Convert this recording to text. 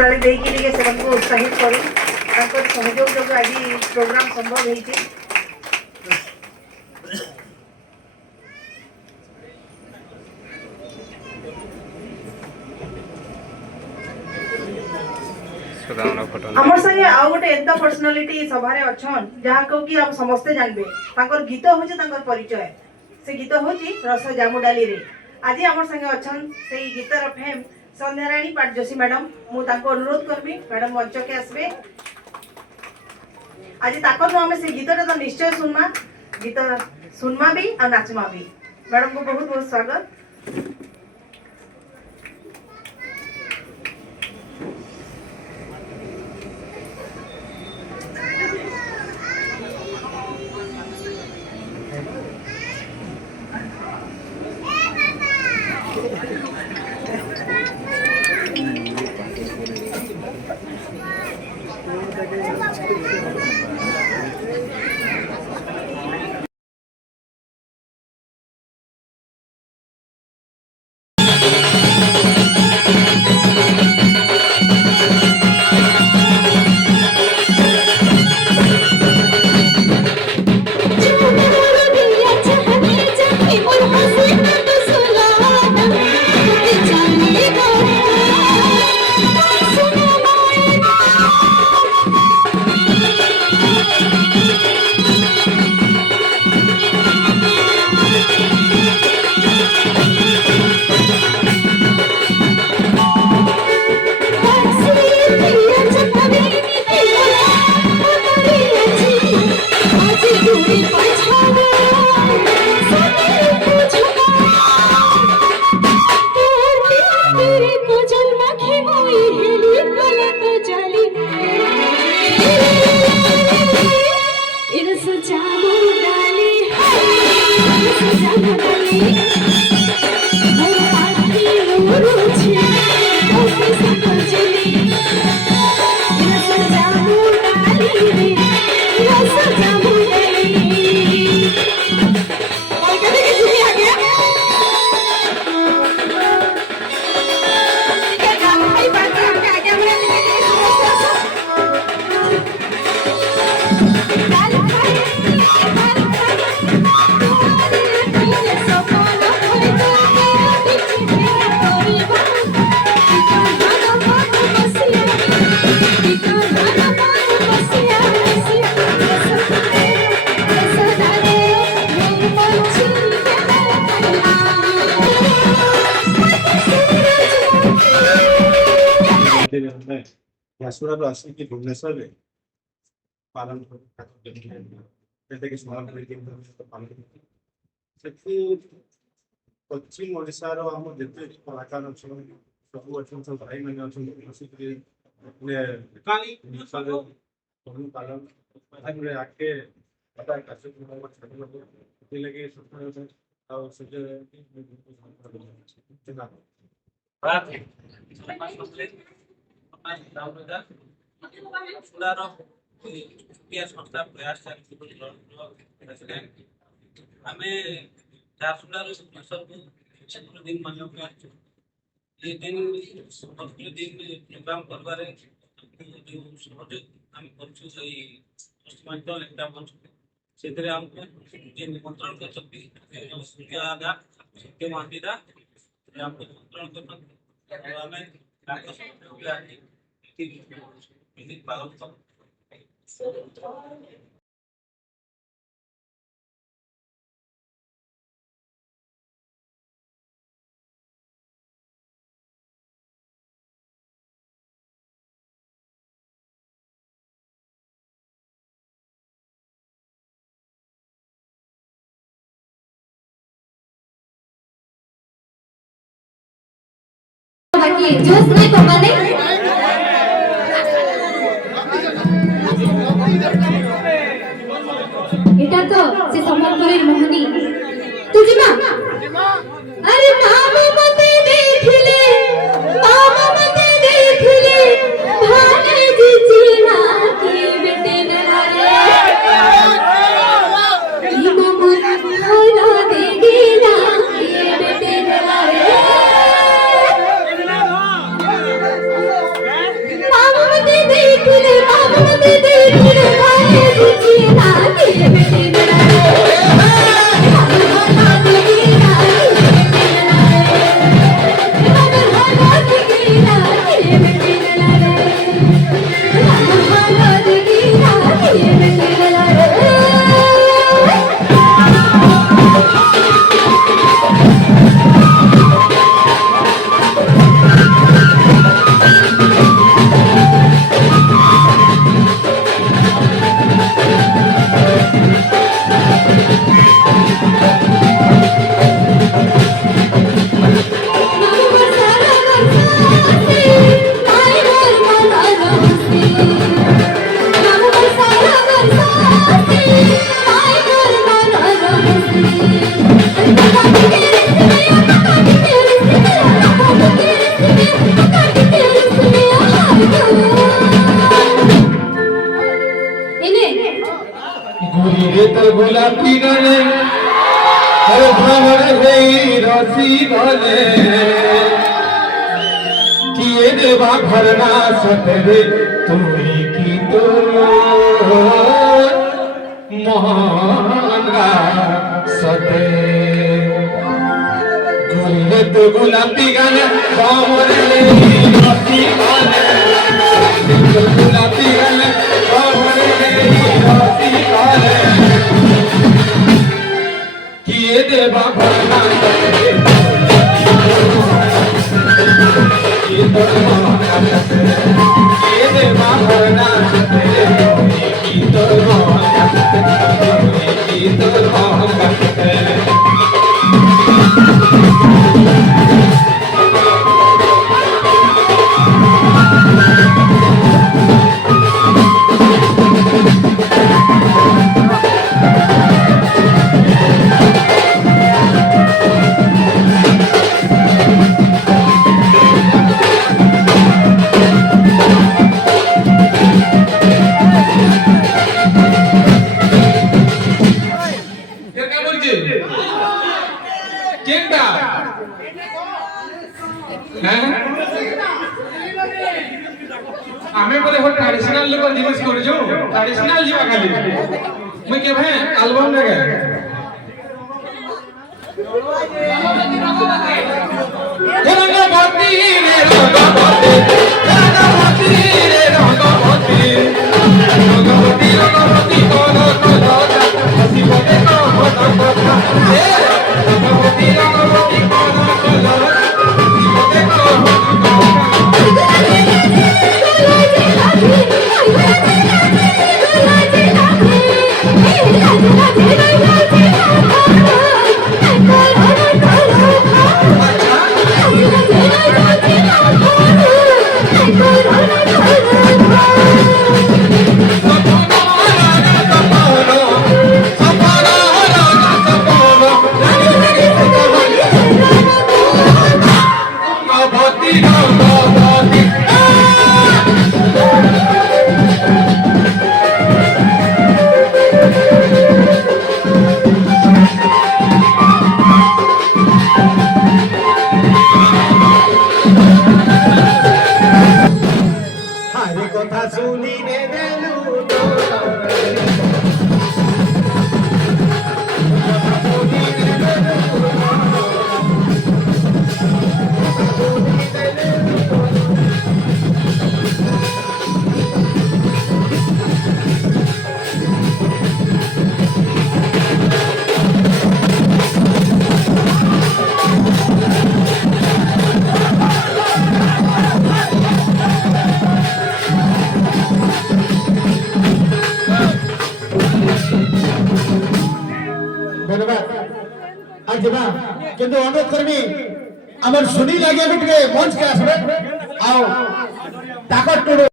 करताली देकी टिके सबको उत्साहित करू ताकर सहयोग जो आज प्रोग्राम संभव होईची। आमर संगे आ गोटे एंता पर्सनालिटी सभा रे अछन जहा को कि हम समस्त जानबे ताकर गीत होचे ताकर परिचय से गीत होची रस जामुडाली रे। आज आमर संगे अछन सेही गीतर फेम संध्याराणी पाट जोशी मैडम मु ताको अनुरोध करबी मैडम मंच के आसबे। आज ताकर हम से गीतटा तो निश्चय सुनमा गीत सुनमा भी और नाचमा भी। मैडम को बहुत बहुत स्वागत। यासुरारो आसिकी भुवनेश्वर रे पालन पश्चिम ओडिशार आम जिते कलाकार अच्छा सब अच्छा सब भाई मैंने पालन आगे संस्था प्रयास दिन मन ये दिन दिन प्रोग्राम करबारे जो सहयोग हम करछु सही पश्चिमांचल एकटा मंच सेतरे हमको जे निमंत्रण करछथि सूर्यागा के मांडीदा हमको निमंत्रण करछथि हमें ताको सहयोग की पालन कर जोश नहीं कमाने इटा तो से समर्पण मोहनी तुझी मां अरे मामा मते देखले मामा मते देखले भाने जी चीना की बेटे नरे ई मामा होना देगेला ये बेटे नरे हसी गले किए देवा भरना सतरे तुई की तो मोहनगा सते गुले तो गुलाबी गाने बामरे हसी गले गुलाबी गाने बामरे हसी गले किए देवा भरना सतरे आमे बोले हो ट्रेडिशनल लोग जिनिस करजो ट्रेडिशनल जीवा खाली मैं के भाई एल्बम लगे रंगवती रे रंगवती रे रंगवती रंगवती रंगवती कोनो कोनो हसी बोले को होता ए रंगवती रंगवती कोनो कोनो हसी बोले को होता কথা শুনি রে দেলু ଯିବା କିନ୍ତୁ ଅନୁରୋଧ କରିବି ଆମର ସୁନି ଲାଗିବାକୁ ଟିକେ ମଞ୍ଚ କେ ଆସିବେ ଆଉ ତାକର ଟୁଡୁ